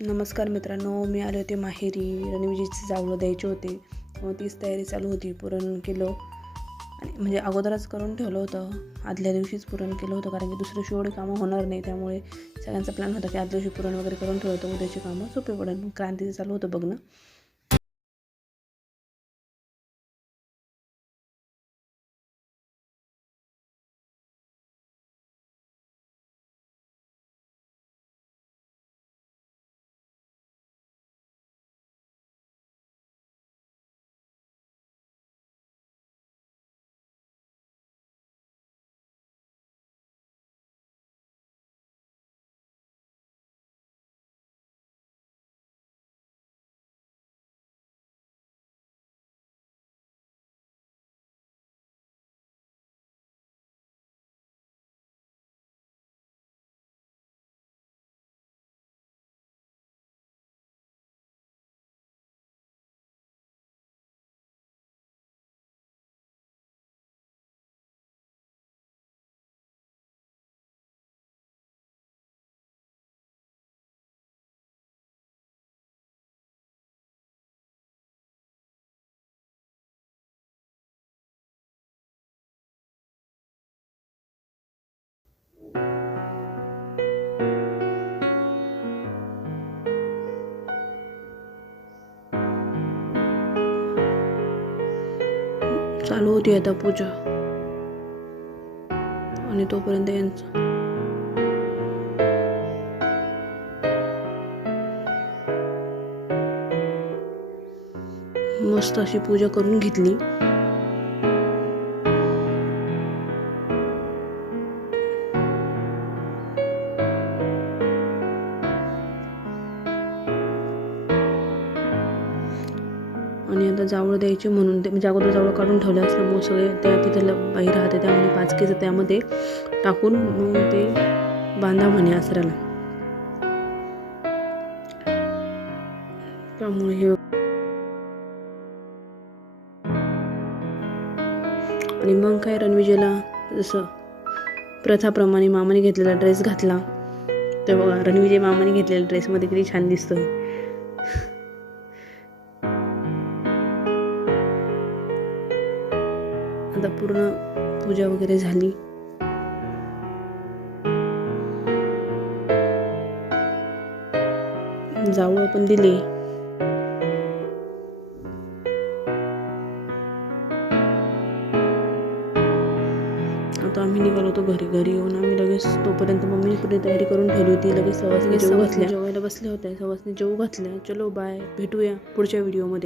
नमस्कार मित्रांनो, मी आले होते माहेरी. रणविजेची जावळं द्यायची होते, मग तीच तयारी चालू होती. पुरण केलं आणि म्हणजे अगोदरच करून ठेवलं होतं. आदल्या दिवशीच पुरण केलं होतं, कारण की दुसऱ्या दिवशी एवढी कामं होणार नाही. त्यामुळे सगळ्यांचा प्लॅन होता की आदल्या दिवशी पुरण वगैरे करून ठेवलं होतं, उद्याची कामं सोपे पडेल. क्रांतीचं चालू होतं बघणं. चालू होती आता पूजा आणि तोपर्यंत यांचं मस्त अशी पूजा करून घेतली. आणि आता जावळ द्यायची म्हणून ते म्हणजे अगोदर जावळ काढून ठेवलं असल्यामुळे सगळे त्या तिथे बाई राहते, त्यामुळे पाचकीचं त्यामध्ये टाकून मग ते बांधा म्हणे आसऱ्याला. त्यामुळे हे आणि मग काय रणविजेला जसं प्रथाप्रमाणे मामाने घेतलेला ड्रेस घातला. तर बघा रणविजय मामाने घेतलेल्या ड्रेसमध्ये किती छान दिसतोय. आता पूर्ण पूजा वगैरे झाली. जावळ पण दिली. आता आम्ही निघालो होतो घरी येऊन आम्ही लगेच तोपर्यंत मम्मीने पुढे तयारी करून ठेवली होती. लगेच सवासनी जेवू घातल्या, जेवायला बसल्या होत्या. सवासनी जेवू घातल्या. चलो बाय, भेटूया पुढच्या व्हिडिओमध्ये.